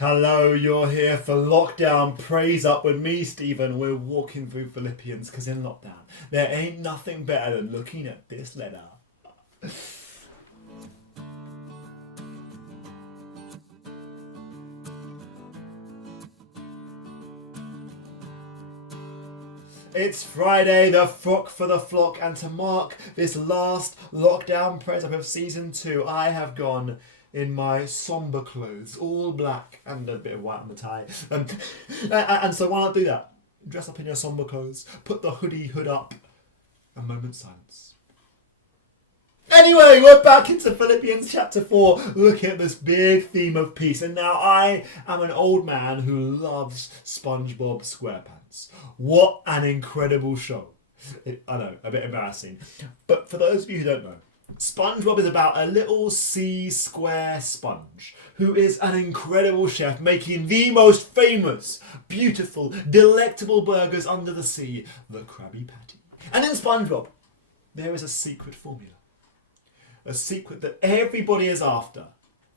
Hello, you're here for lockdown. Praise up with me, Stephen. We're walking through Philippians because in lockdown, there ain't nothing better than looking at this letter. It's Friday, the frock for the flock, and to mark this last lockdown praise up of season 2, I have gone in my somber clothes, all black and a bit of white on the tie. And so why not do that? Dress up in your somber clothes, put the hood up, a moment's silence. Anyway, we're back into Philippians chapter 4, looking at this big theme of peace. And now I am an old man who loves SpongeBob SquarePants. What an incredible show. I know, a bit embarrassing. But for those of you who don't know, SpongeBob is about a little sea square sponge who is an incredible chef making the most famous, beautiful, delectable burgers under the sea, the Krabby Patty. And in SpongeBob, there is a secret formula. A secret that everybody is after.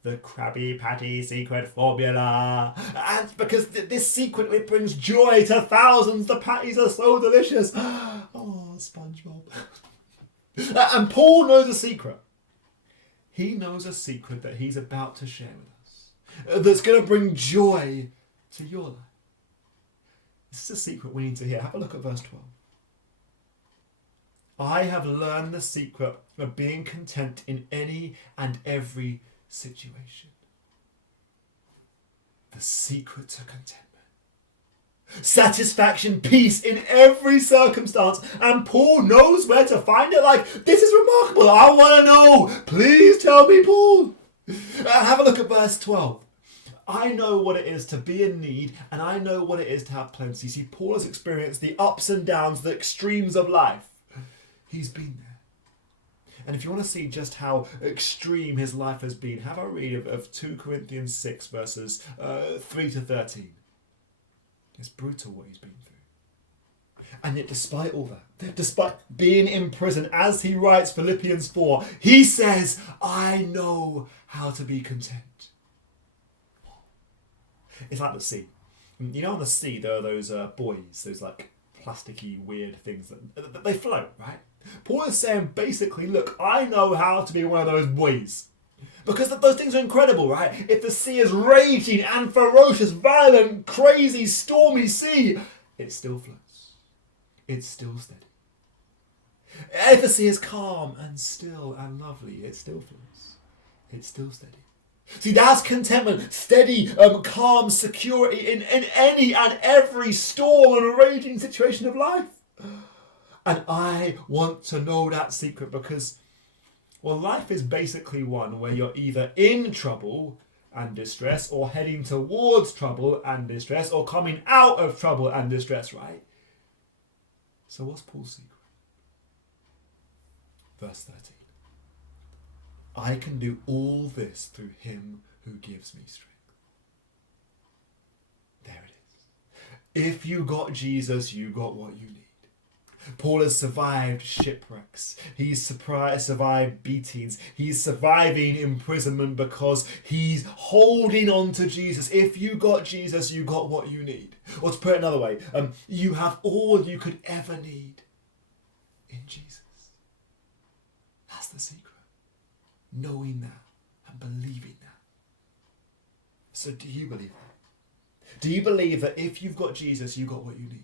The Krabby Patty secret formula. And because this secret, it brings joy to thousands. The patties are so delicious. Oh, SpongeBob. And Paul knows a secret. He knows a secret that he's about to share with us. That's going to bring joy to your life. This is a secret we need to hear. Have a look at verse 12. I have learned the secret of being content in any and every situation. The secret to contentment. Satisfaction, peace in every circumstance. And Paul knows where to find it. Like, this is remarkable. I want to know. Please tell me, Paul. Have a look at verse 12. I know what it is to be in need, and I know what it is to have plenty. See, Paul has experienced the ups and downs, the extremes of life. He's been there. And if you want to see just how extreme his life has been, have a read of 2 Corinthians 6 verses 3 to 13. It's brutal what he's been through. And yet despite all that, despite being in prison, as he writes Philippians 4, he says, I know how to be content. It's like the sea. You know on the sea there are those buoys, those like plasticky weird things that they float, right? Paul is saying basically, look, I know how to be one of those buoys. Because those things are incredible, right? If the sea is raging and ferocious, violent, crazy, stormy sea, it still floats. It's still steady. If the sea is calm and still and lovely, it still floats. It's still steady. See, that's contentment, steady, calm, security in any and every storm and raging situation of life. And I want to know that secret because, well, life is basically one where you're either in trouble and distress or heading towards trouble and distress or coming out of trouble and distress, right? So what's Paul's secret? Verse 13. I can do all this through him who gives me strength. There it is. If you got Jesus, you got what you need. Paul has survived shipwrecks. He's survived beatings. He's surviving imprisonment because he's holding on to Jesus. If you got Jesus, you got what you need. Or to put it another way, you have all you could ever need in Jesus. That's the secret. Knowing that and believing that. So do you believe that? Do you believe that if you've got Jesus, you got what you need?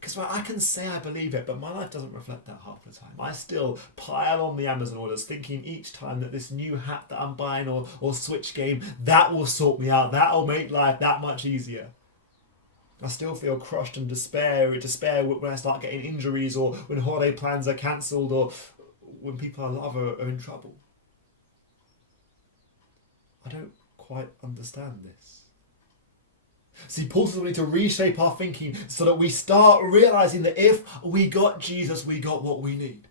Because I can say I believe it, but my life doesn't reflect that half the time. I still pile on the Amazon orders, thinking each time that this new hat that I'm buying or Switch game, that will sort me out. That will make life that much easier. I still feel crushed and despair when I start getting injuries or when holiday plans are cancelled or when people I love are in trouble. I don't quite understand this. See, Paul says we need to reshape our thinking so that we start realising that if we got Jesus, we got what we need.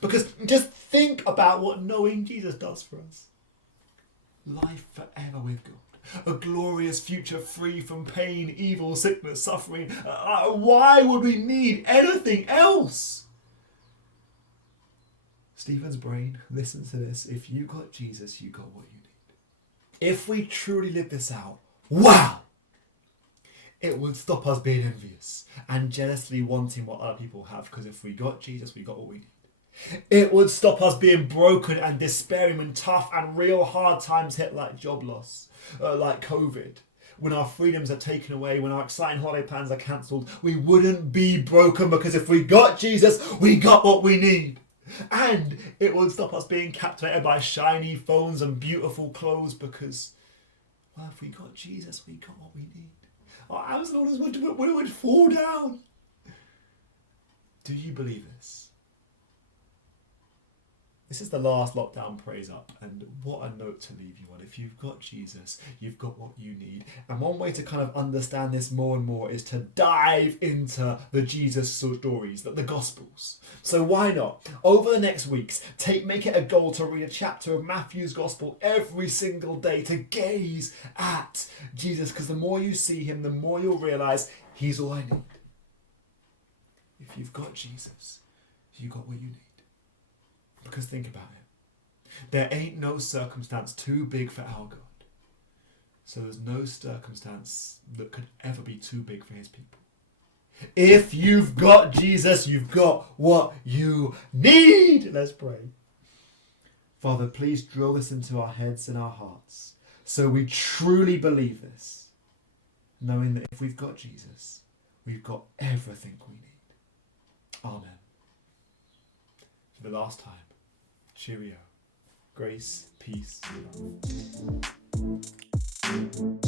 Because just think about what knowing Jesus does for us. Life forever with God. A glorious future free from pain, evil, sickness, suffering. Why would we need anything else? Stephen's brain, listen to this. If you got Jesus, you got what you need. if we truly live this out, wow, it would stop us being envious and jealously wanting what other people have, because if we got Jesus, we got what we need. It would stop us being broken and despairing when tough and real hard times hit, like job loss, like COVID, when our freedoms are taken away, when our exciting holiday plans are cancelled. We wouldn't be broken, because if we got Jesus, we got what we need. And it would stop us being captivated by shiny phones and beautiful clothes, because, well, if we got Jesus, we got what we need. Our Amazon would fall down. Do you believe this? This is the last lockdown praise up, and what a note to leave you on. If you've got Jesus, you've got what you need. And one way to kind of understand this more and more is to dive into the Jesus stories, the Gospels. So why not, over the next weeks, make it a goal to read a chapter of Matthew's Gospel every single day, to gaze at Jesus, because the more you see him, the more you'll realise he's all I need. If you've got Jesus, you got what you need. Because think about it. There ain't no circumstance too big for our God. So there's no circumstance that could ever be too big for his people. If you've got Jesus, you've got what you need. Let's pray. Father, please drill this into our heads and our hearts, so we truly believe this, knowing that if we've got Jesus, we've got everything we need. Amen. For the last time, cheerio. Grace, peace, love.